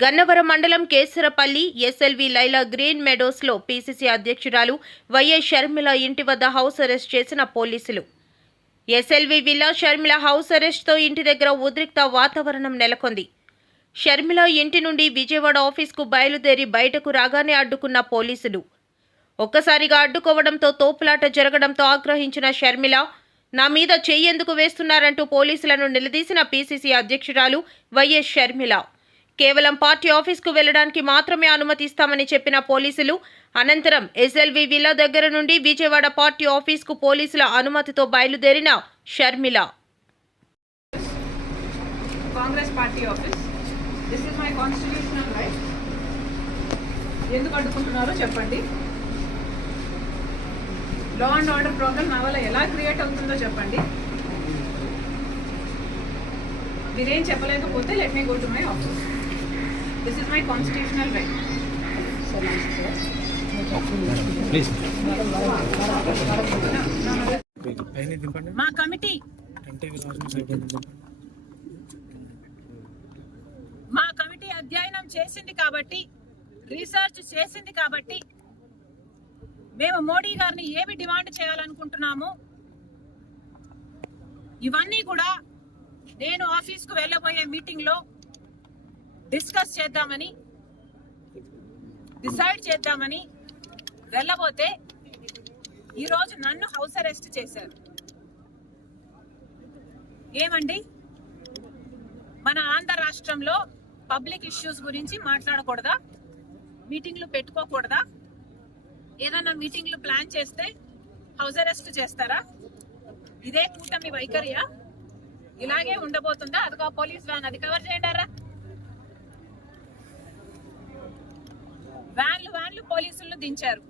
గన్నవరం మండలం Kesarapalli SLV Laila green మెడోస్లో PCC అధ్యక్షురాలు వైఎస్ షర్మిల ఇంటి వద్ద హౌస్ అరెస్ట్ చేసిన పోలీసులు. ఎస్ఎల్వి విల్లా షర్మిల హౌస్ అరెస్ట్తో ఇంటి దగ్గర ఉద్రిక్త వాతావరణం నెలకొంది. షర్మిల ఇంటి నుండి విజయవాడ ఆఫీస్కు బయలుదేరి బయటకు రాగానే అడ్డుకున్న పోలీసులు. ఒక్కసారిగా అడ్డుకోవడంతో తోపులాట జరగడంతో ఆగ్రహించిన షర్మిల, నా మీద చెయ్యేందుకు వేస్తున్నారంటూ పోలీసులను నిలదీసిన పీసీసీ అధ్యక్షురాలు వైఎస్ షర్మిల. కేవలం పార్టీ ఆఫీస్కు వెళ్లడానికి మాత్రమే అనుమతిస్తామని చెప్పిన పోలీసులు అనంతరం ఎస్ఎల్వి విల్లా దగ్గర నుండి విజయవాడ పార్టీ ఆఫీస్కు పోలీసుల అనుమతితో బయలుదేరిన Sharmila. Congress party office, this is my constitutional right. ఎందుకు అడ్డుకుంటున్నారో చెప్పండి. లా అండ్ ఆర్డర్ ప్రాబ్లం నా వల్ల ఎలా క్రియేట్ అవుతుందో చెప్పండి. మీరేం చెప్పలేకపోతే let me go to my office. This is my constitutional right. Please. మా కమిటీ అధ్యయనం చేసింది కాబట్టి, రీసెర్చ్ చేసింది కాబట్టి మేము మోడీ గారిని ఏమి డిమాండ్ చేయాలనుకుంటున్నాము ఇవన్నీ కూడా నేను ఆఫీస్కు వెళ్ళబోయే మీటింగ్లో డిస్కస్ చేద్దామని, డిసైడ్ చేద్దామని వెళ్ళబోతే ఈరోజు నన్ను హౌస్ అరెస్ట్ చేశారు. ఏమండి, మన ఆంధ్ర రాష్ట్రంలో పబ్లిక్ ఇష్యూస్ గురించి మాట్లాడకూడదా? మీటింగ్లు పెట్టుకోకూడదా? ఏదైనా మీటింగ్లు ప్లాన్ చేస్తే హౌస్ అరెస్ట్ చేస్తారా? ఇదే కూటమి వైఖరియా? ఇలాగే ఉండబోతుందా? అదిగా పోలీస్ వ్యాన్, అది కవర్ చేయండారా? వ్యాన్లు పోలీసులను దించారు.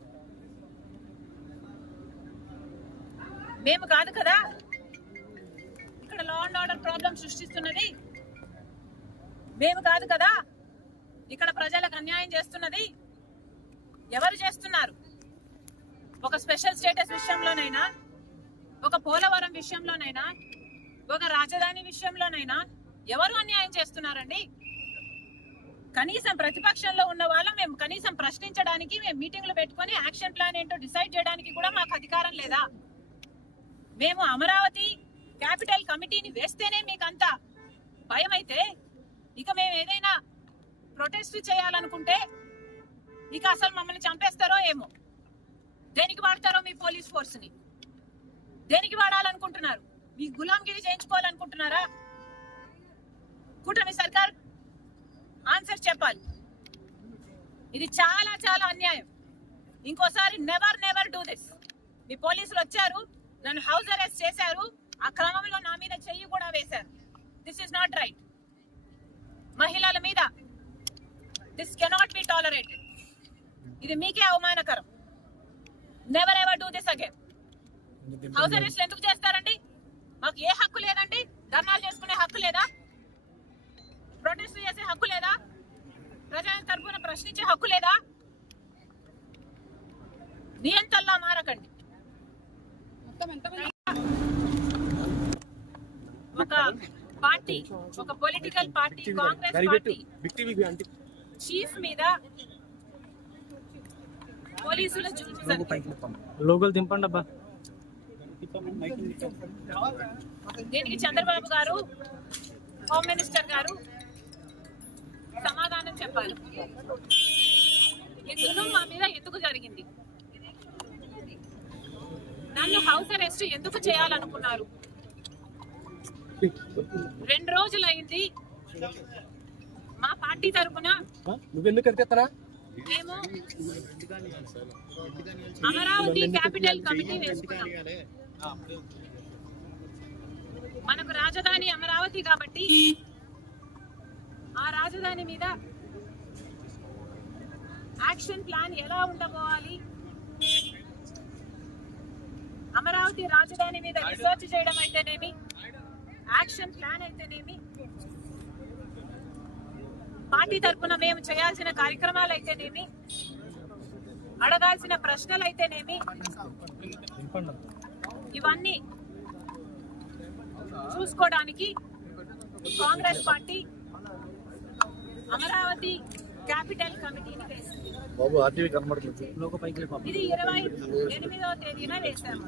మేము కాదు కదా ఇక్కడ లా అండ్ ఆర్డర్ ప్రాబ్లం సృష్టిస్తున్నది. మేము కాదు కదా ఇక్కడ ప్రజలకు అన్యాయం చేస్తున్నది. ఎవరు చేస్తున్నారు? ఒక స్పెషల్ స్టేటస్ విషయంలోనైనా, ఒక పోలవరం విషయంలోనైనా, ఒక రాజధాని విషయంలోనైనా ఎవరు అన్యాయం చేస్తున్నారండి? కనీసం ప్రతిపక్షంలో ఉన్న వాళ్ళం మేము కనీసం ప్రశ్నించడానికి, మేము మీటింగ్లు పెట్టుకొని యాక్షన్ ప్లాన్ ఏంటో డిసైడ్ చేయడానికి కూడా మాకు అధికారం లేదా? మేము అమరావతి క్యాపిటల్ కమిటీని వేస్తేనే మీకంతా భయం అయితే, ఇక మేము ఏదైనా ప్రొటెస్ట్ చేయాలనుకుంటే ఇక అసలు మమ్మల్ని చంపేస్తారో ఏమో. దేనికి వాడతారో మీ పోలీస్ ఫోర్స్ ని? దేనికి వాడాలనుకుంటున్నారు? మీ గులాంగిరి చేయించుకోవాలనుకుంటున్నారా? కూటమి సర్కార్ ఆన్సర్ చెప్పాలి. ఇది చాలా చాలా అన్యాయం. ఇంకోసారి నెవర్ డూ దిస్. మీ పోలీసులు వచ్చారు, నన్ను హౌస్ అరెస్ట్ చేశారు, ఆ క్రమంలో నా మీద చెయ్యి కూడా వేశారు. This is not right. మహిళల మీద దిస్ కెనాట్ బి టాలరేటెడ్. ఇది మీకే అవమానకరం. Never do this again. House arrest ఎందుకు చేస్తారండి? మాకు ఏ హక్కు లేదండి? ధర్నాలు చేసుకునే హక్కు లేదా? ప్రొటెస్ట్ చేసే హక్కు లేదా? ప్రజల తరఫున ప్రశ్నించే హక్కు లేదా? నియంతల్లా మారకండి. ఒక పార్టీ, ఒక political party, Congress party chief మీద పోలీసుల లోగోలు దింపండి అబ్బా. దీనికి చంద్రబాబు గారు, హోమ్ మినిస్టర్ గారు సమాధానం చెప్పాలి. ఇందులో మా మీద ఎందుకు జరిగింది? నన్ను హౌస్ అరెస్ట్ ఎందుకు చేయాలనుకున్నారు? 2 రోజులైంది మా పార్టీ తరఫున మేము అమరావతి క్యాపిటల్ కమిటీ వేసుకున్నాం. మనకు రాజధాని అమరావతి కాబట్టి ఆ రాజధాని మీద యాక్షన్ ప్లాన్ ఎలా ఉండబోవాలి, అమరావతి రాజధాని మీద రీసెర్చ్ చేయడం అయితేనేమి, యాక్షన్ ప్లాన్ అయితేనేమి, పార్టీ తరఫున మేము చేయాల్సిన కార్యక్రమాలు అయితేనేమి, అడగాల్సిన ప్రశ్నలు అయితేనేమి, ఇవన్నీ చూసుకోవడానికి కాంగ్రెస్ పార్టీ అమరావతి క్యాపిటల్ కమిటీని వేసింది. బాబు ఆర్టీవీ కనబడుతుంది. లోగో పైకి లేపు. ఇది 28వ తేదీన వేశాము.